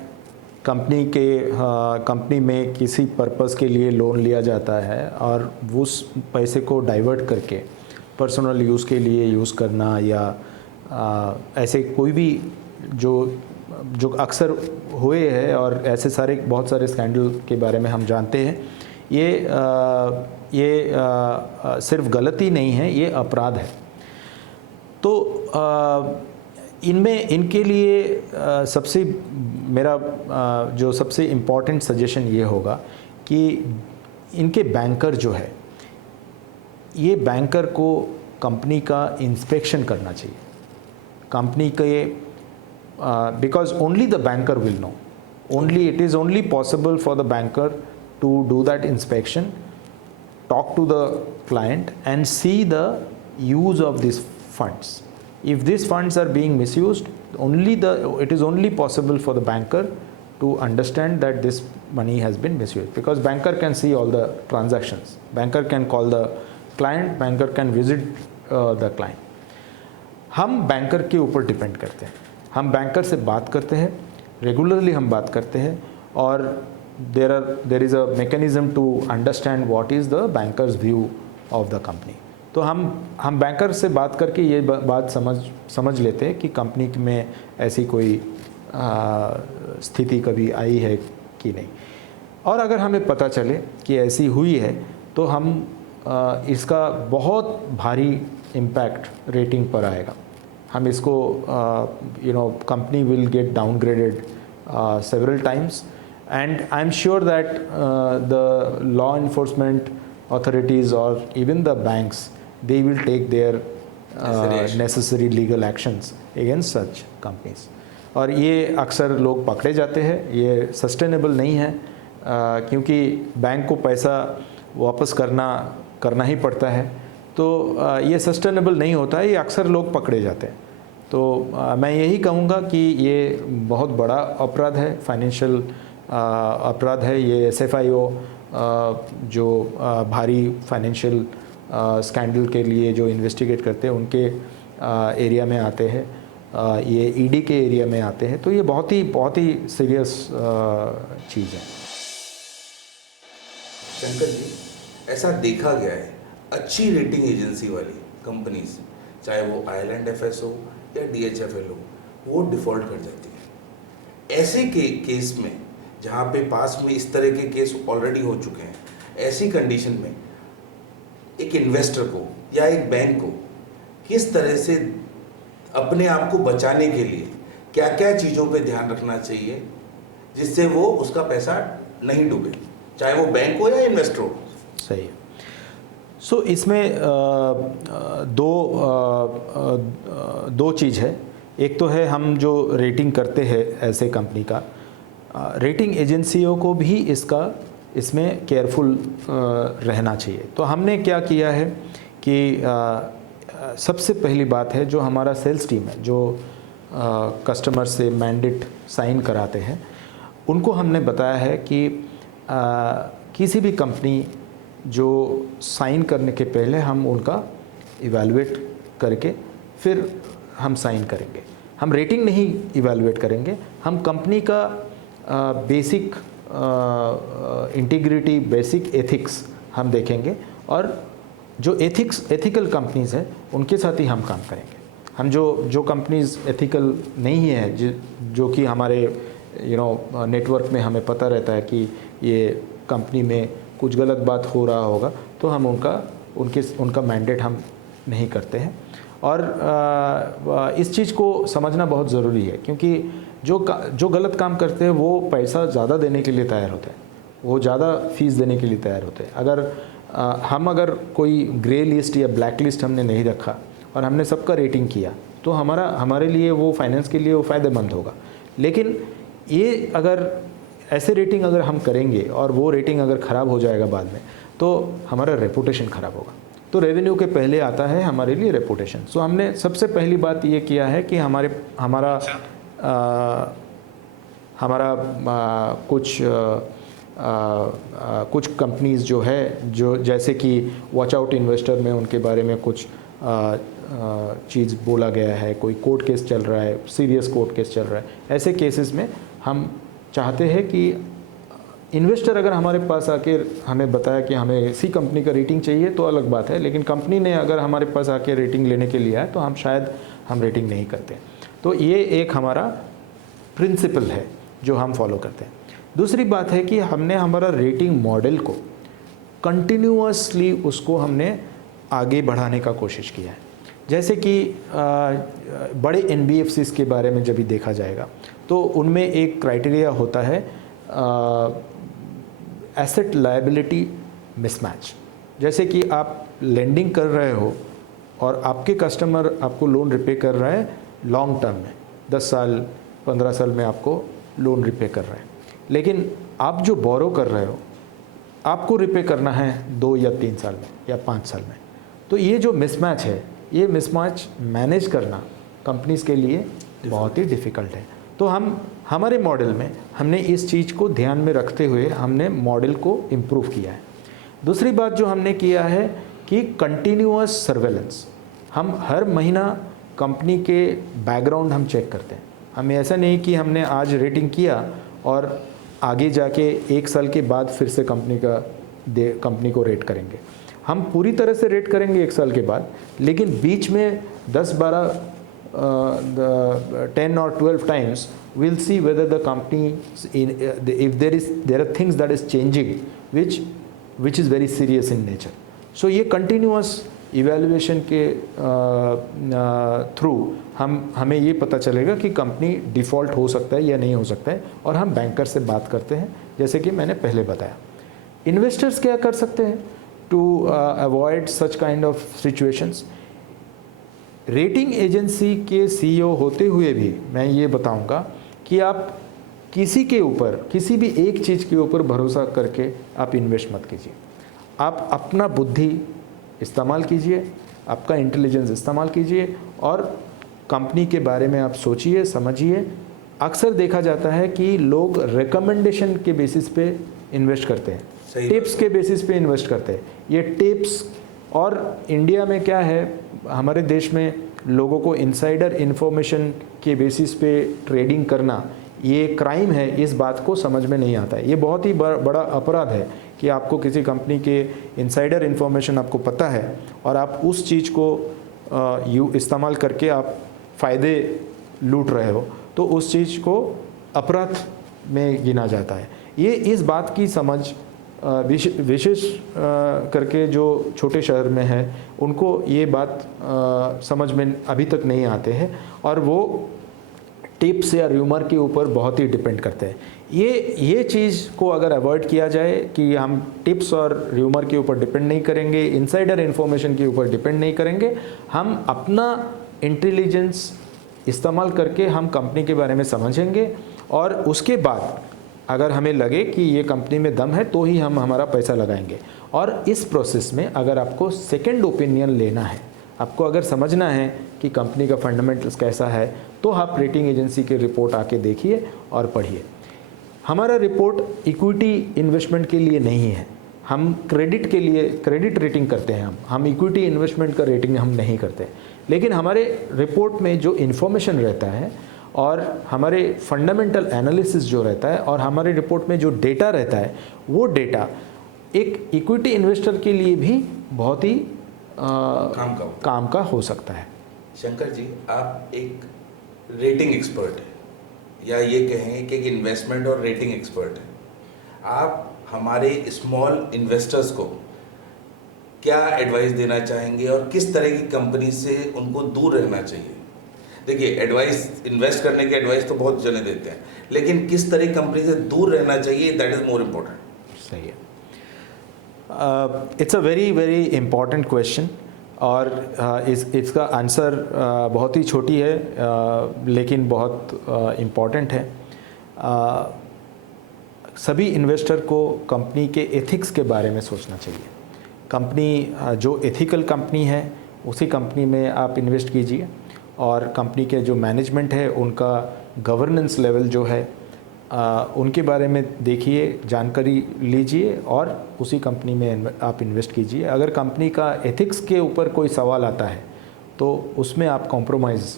कंपनी में किसी पर्पस के लिए लोन लिया जाता है और उस पैसे को डाइवर्ट करके पर्सनल यूज़ के लिए यूज़ करना या ऐसे कोई भी जो अक्सर हुए हैं और ऐसे बहुत सारे स्कैंडल के बारे में हम जानते हैं। ये सिर्फ गलती नहीं है, ये अपराध है। तो इनके लिए मेरा जो सबसे इम्पॉर्टेंट सजेशन ये होगा कि इनके बैंकर जो है, ये बैंकर को कंपनी का इंस्पेक्शन करना चाहिए। कंपनी के because only the banker will know. It is only possible for the banker to do that inspection, talk to the client and see the use of these funds. If these funds are being misused, it is only possible for the banker to understand that this money has been misused, because banker can see all the transactions. Banker can call the client, banker can visit the client. हम banker के ऊपर depend करते हैं। हम banker से बात करते हैं, रेगुलरली हम बात करते हैं और there is a mechanism to understand what is the bankers view of the company. तो हम बैंकर से बात करके ये बात समझ लेते हैं कि कंपनी में ऐसी कोई स्थिति कभी आई है कि नहीं, और अगर हमें पता चले कि ऐसी हुई है तो हम इसका बहुत भारी इम्पैक्ट रेटिंग पर आएगा। हम इसको company will get downgraded several times, and I'm sure that the law enforcement authorities or even the banks, they will take their necessary legal actions against such companies. और ये अक्सर लोग पकड़े जाते हैं। ये सस्टेनेबल नहीं है क्योंकि बैंक को पैसा वापस करना ही पड़ता है, तो ये सस्टेनेबल नहीं होता है। ये अक्सर लोग पकड़े जाते हैं। तो मैं यही कहूँगा कि ये बहुत बड़ा अपराध है, फाइनेंशियल अपराध है। ये SFIO जो भारी फाइनेंशियल स्कैंडल के लिए जो इन्वेस्टिगेट करते हैं उनके एरिया में आते हैं, ये ED के एरिया में आते हैं। तो ये बहुत ही सीरियस चीज़ है। शंकर जी, ऐसा देखा गया है अच्छी रेटिंग एजेंसी वाली कंपनीज, चाहे वो आयरलैंड FS हो या DHFL हो, वो डिफ़ॉल्ट कर जाती है। ऐसे केस में जहाँ पे पास में इस तरह के केस ऑलरेडी हो चुके हैं, ऐसी कंडीशन में एक इन्वेस्टर को या एक बैंक को किस तरह से अपने आप को बचाने के लिए क्या क्या चीज़ों पे ध्यान रखना चाहिए जिससे वो उसका पैसा नहीं डूबे, चाहे वो बैंक हो या इन्वेस्टर हो? सही है। सो इसमें दो चीज़ है। एक तो है हम जो रेटिंग करते हैं ऐसे कंपनी का, रेटिंग एजेंसियों को भी इसमें केयरफुल रहना चाहिए। तो हमने क्या किया है कि सबसे पहली बात है, जो हमारा सेल्स टीम है, जो कस्टमर से मैंडेट साइन कराते हैं, उनको हमने बताया है कि किसी भी कंपनी जो साइन करने के पहले हम उनका इवैल्यूएट करके फिर हम साइन करेंगे। हम रेटिंग नहीं इवैल्यूएट करेंगे, हम कंपनी का बेसिक इंटीग्रिटी, बेसिक एथिक्स हम देखेंगे, और जो एथिकल कंपनीज़ है उनके साथ ही हम काम करेंगे। हम जो कंपनीज़ एथिकल नहीं है, जो कि हमारे नेटवर्क में हमें पता रहता है कि ये कंपनी में कुछ गलत बात हो रहा होगा, तो हम उनका मैंडेट हम नहीं करते हैं। और इस चीज़ को समझना बहुत ज़रूरी है, क्योंकि जो गलत काम करते हैं वो पैसा ज़्यादा देने के लिए तैयार होते हैं, वो ज़्यादा फीस देने के लिए तैयार होते हैं। अगर कोई ग्रे लिस्ट या ब्लैक लिस्ट हमने नहीं रखा और हमने सबका रेटिंग किया, तो हमारे लिए वो फाइनेंस के लिए वो फ़ायदेमंद होगा। लेकिन ये अगर ऐसे रेटिंग अगर हम करेंगे और वो रेटिंग अगर ख़राब हो जाएगा बाद में, तो हमारा रेपुटेशन ख़राब होगा। तो रेवेन्यू के पहले आता है हमारे लिए रेपुटेशन। सो हमने सबसे पहली बात ये किया है कि कुछ कंपनीज़ जो है, जो जैसे कि वॉच आउट इन्वेस्टर में उनके बारे में कुछ चीज़ बोला गया है, कोई कोर्ट केस चल रहा है, सीरियस कोर्ट केस चल रहा है, ऐसे केसेस में हम चाहते हैं कि इन्वेस्टर अगर हमारे पास आके हमें बताया कि हमें इसी कंपनी का रेटिंग चाहिए तो अलग बात है, लेकिन कंपनी ने अगर हमारे पास आके रेटिंग लेने के लिए आए तो हम रेटिंग नहीं करते। तो ये एक हमारा प्रिंसिपल है जो हम फॉलो करते हैं। दूसरी बात है कि हमने हमारा रेटिंग मॉडल को कंटिन्यूअसली उसको हमने आगे बढ़ाने का कोशिश किया है। जैसे कि बड़े NBFCs के बारे में जब भी देखा जाएगा तो उनमें एक क्राइटेरिया होता है एसेट लायबिलिटी मिसमैच। जैसे कि आप लेंडिंग कर रहे हो और आपके कस्टमर आपको लोन रिपे कर रहा है लॉन्ग टर्म में, 10 साल 15 साल में आपको लोन रिपे कर रहा है, लेकिन आप जो बोरो कर रहे हो आपको रिपे करना है 2 या 3 साल में या 5 साल में। तो ये जो मिसमैच है, ये मिसमैच मैनेज करना कंपनीज़ के लिए बहुत ही डिफ़िकल्ट है। तो हमारे मॉडल में हमने इस चीज़ को ध्यान में रखते हुए हमने मॉडल को इम्प्रूव किया है। दूसरी बात जो हमने किया है कि कंटिन्यूअस सर्वेलेंस, हम हर महीना कंपनी के बैकग्राउंड हम चेक करते हैं। हमें ऐसा नहीं कि हमने आज रेटिंग किया और आगे जाके 1 साल के बाद फिर से कंपनी को रेट करेंगे। हम पूरी तरह से रेट करेंगे 1 साल के बाद, लेकिन बीच में 10, 12, 10 or 12 times we'll see whether the company if there are things that is changing which is very serious in nature. So ये continuous evaluation के थ्रू हमें ये पता चलेगा कि कंपनी डिफ़ॉल्ट हो सकता है या नहीं हो सकता है, और हम बैंकर से बात करते हैं जैसे कि मैंने पहले बताया। इन्वेस्टर्स क्या कर सकते हैं to avoid such kind of situations? Rating agency के CEO होते हुए भी मैं ये बताऊंगा कि आप किसी के ऊपर, किसी भी एक चीज़ के ऊपर भरोसा करके आप इन्वेस्ट मत कीजिए। आप अपना बुद्धि इस्तेमाल कीजिए, आपका इंटेलिजेंस इस्तेमाल कीजिए और कंपनी के बारे में आप सोचिए, समझिए। अक्सर देखा जाता है कि लोग रिकमेंडेशन के बेसिस पे इन्वेस्ट करते हैं, टिप्स के बेसिस पे इन्वेस्ट करते हैं। ये टिप्स, और इंडिया में क्या है, हमारे देश में लोगों को इनसाइडर इन्फॉर्मेशन के बेसिस पे ट्रेडिंग करना ये क्राइम है, इस बात को समझ में नहीं आता है। ये बहुत ही बड़ा अपराध है कि आपको किसी कंपनी के इनसाइडर इन्फॉर्मेशन आपको पता है और आप उस चीज़ को इस्तेमाल करके आप फ़ायदे लूट रहे हो, तो उस चीज़ को अपराध में गिना जाता है। ये इस बात की समझ विशेष करके जो छोटे शहर में है उनको ये बात समझ में अभी तक नहीं आते हैं और वो टिप्स या र्यूमर के ऊपर बहुत ही डिपेंड करते हैं। ये चीज़ को अगर अवॉइड किया जाए कि हम टिप्स और र्यूमर के ऊपर डिपेंड नहीं करेंगे, इनसाइडर इन्फॉर्मेशन के ऊपर डिपेंड नहीं करेंगे, हम अपना इंटेलिजेंस इस्तेमाल करके हम कंपनी के बारे में समझेंगे और उसके बाद अगर हमें लगे कि ये कंपनी में दम है तो ही हम हमारा पैसा लगाएंगे। और इस प्रोसेस में अगर आपको सेकंड ओपिनियन लेना है, आपको अगर समझना है कि कंपनी का फंडामेंटल्स कैसा है, तो आप रेटिंग एजेंसी के रिपोर्ट आके देखिए और पढ़िए। हमारा रिपोर्ट इक्विटी इन्वेस्टमेंट के लिए नहीं है, हम क्रेडिट के लिए क्रेडिट रेटिंग करते हैं, हम इक्विटी इन्वेस्टमेंट का रेटिंग हम नहीं करते। लेकिन हमारे रिपोर्ट में जो इन्फॉर्मेशन रहता है और हमारे फंडामेंटल एनालिसिस जो रहता है और हमारे रिपोर्ट में जो डेटा रहता है, वो डेटा एक इक्विटी इन्वेस्टर के लिए भी बहुत ही काम का हो सकता है। शंकर जी, आप एक रेटिंग एक्सपर्ट हैं या ये कहें कि एक इन्वेस्टमेंट और रेटिंग एक्सपर्ट हैं। आप हमारे स्मॉल इन्वेस्टर्स को क्या एडवाइस देना चाहेंगे और किस तरह की कंपनी से उनको दूर रहना चाहिए? देखिए, एडवाइस, इन्वेस्ट करने की एडवाइस तो बहुत जने देते हैं, लेकिन किस तरह की कंपनी से दूर रहना चाहिए, दैट इज़ मोर इम्पोर्टेंट। सही है। It's a very very important question और इसका आंसर बहुत ही छोटी है लेकिन बहुत इम्पॉर्टेंट है। सभी इन्वेस्टर को कंपनी के एथिक्स के बारे में सोचना चाहिए। कंपनी जो एथिकल कंपनी है उसी कंपनी में आप इन्वेस्ट कीजिए और कंपनी के जो मैनेजमेंट है उनका गवर्नेंस लेवल जो है उनके बारे में देखिए, जानकारी लीजिए और उसी कंपनी में आप इन्वेस्ट कीजिए। अगर कंपनी का एथिक्स के ऊपर कोई सवाल आता है तो उसमें आप कॉम्प्रोमाइज़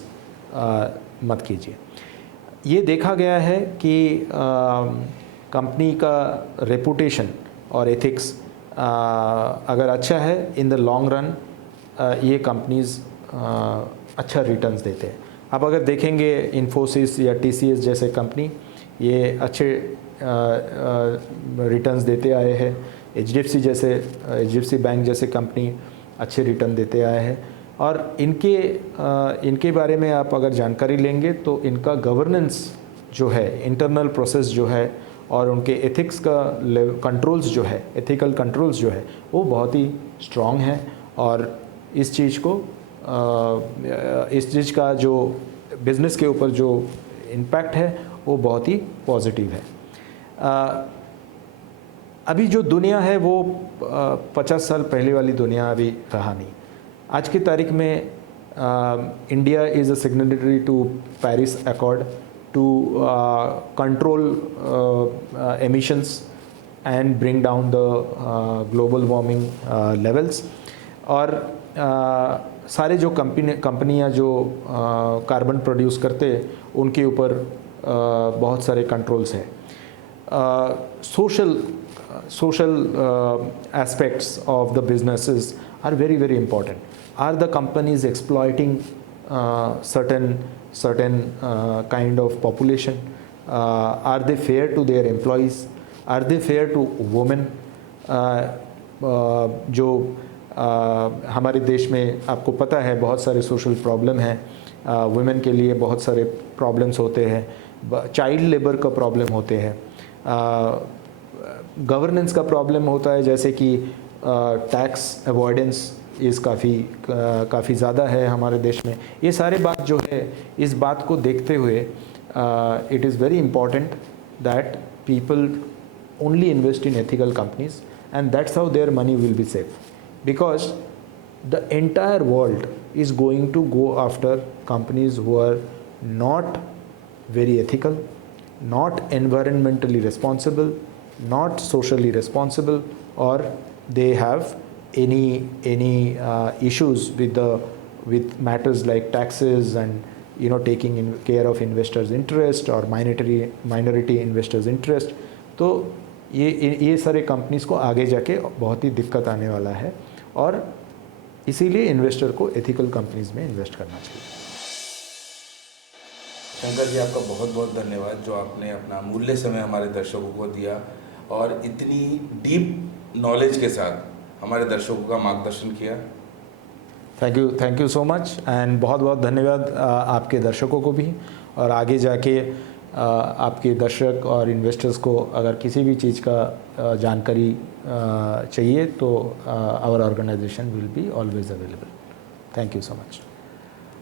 मत कीजिए। ये देखा गया है कि कंपनी का रेपुटेशन और एथिक्स अगर अच्छा है, इन द लॉन्ग रन ये कंपनीज़ अच्छा रिटर्न्स देते हैं। आप अगर देखेंगे इन्फोसिस या TCS जैसे कंपनी, ये अच्छे रिटर्न्स देते आए हैं। HDFC बैंक जैसे कंपनी अच्छे रिटर्न देते आए हैं और इनके बारे में आप अगर जानकारी लेंगे तो इनका गवर्नेंस जो है, इंटरनल प्रोसेस जो है और उनके एथिक्स का कंट्रोल्स जो है, एथिकल कंट्रोल्स जो है, वो बहुत ही स्ट्रॉन्ग है और इस चीज़ का जो बिज़नेस के ऊपर जो इम्पैक्ट है वो बहुत ही पॉजिटिव है। अभी जो दुनिया है वो 50 साल पहले वाली दुनिया अभी रहा नहीं। आज की तारीख में India is a signatory to Paris accord to control emissions and bring down the global warming levels. और सारे जो कंपनियां जो कार्बन प्रोड्यूस करते हैं उनके ऊपर बहुत सारे कंट्रोल्स हैं। social aspects of the businesses are very very important. Are the companies exploiting certain kind of population? Are they fair to their employees? Are they fair to women? जो हमारे देश में आपको पता है बहुत सारे सोशल प्रॉब्लम हैं, वुमेन के लिए बहुत सारे प्रॉब्लम्स होते हैं, चाइल्ड लेबर का प्रॉब्लम होते हैं, गवर्नेंस का प्रॉब्लम होता है, जैसे कि टैक्स अवॉइडेंस इस काफ़ी ज़्यादा है हमारे देश में। ये सारे बात जो है, इस बात को देखते हुए it is very important that people only invest in ethical companies and that's how their money will be safe, because the entire world is going to go after companies who are not very ethical, not environmentally responsible, not socially responsible, or they have any issues with matters like taxes and taking in care of investors' interest or minority investors' interest. तो ये सारे companies को आगे जाके बहुत ही दिक्कत आने वाला है और इसीलिए इन्वेस्टर को एथिकल कंपनीज़ में इन्वेस्ट करना चाहिए। शंकर जी, आपका बहुत बहुत धन्यवाद जो आपने अपना अमूल्य समय हमारे दर्शकों को दिया और इतनी डीप नॉलेज के साथ हमारे दर्शकों का मार्गदर्शन किया। Thank you so much and बहुत बहुत धन्यवाद आपके दर्शकों को भी। और आगे जाके आपके दर्शक और इन्वेस्टर्स को अगर किसी भी चीज़ का जानकारी चाहिए तो our organisation will be always available. Thank you so much.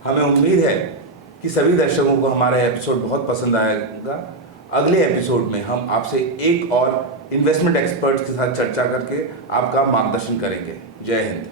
हमें उम्मीद है कि सभी दर्शकों को हमारा एपिसोड बहुत पसंद आएगा। अगले एपिसोड में हम आपसे एक और इन्वेस्टमेंट एक्सपर्ट्स के साथ चर्चा करके आपका मार्गदर्शन करेंगे। जय हिंद।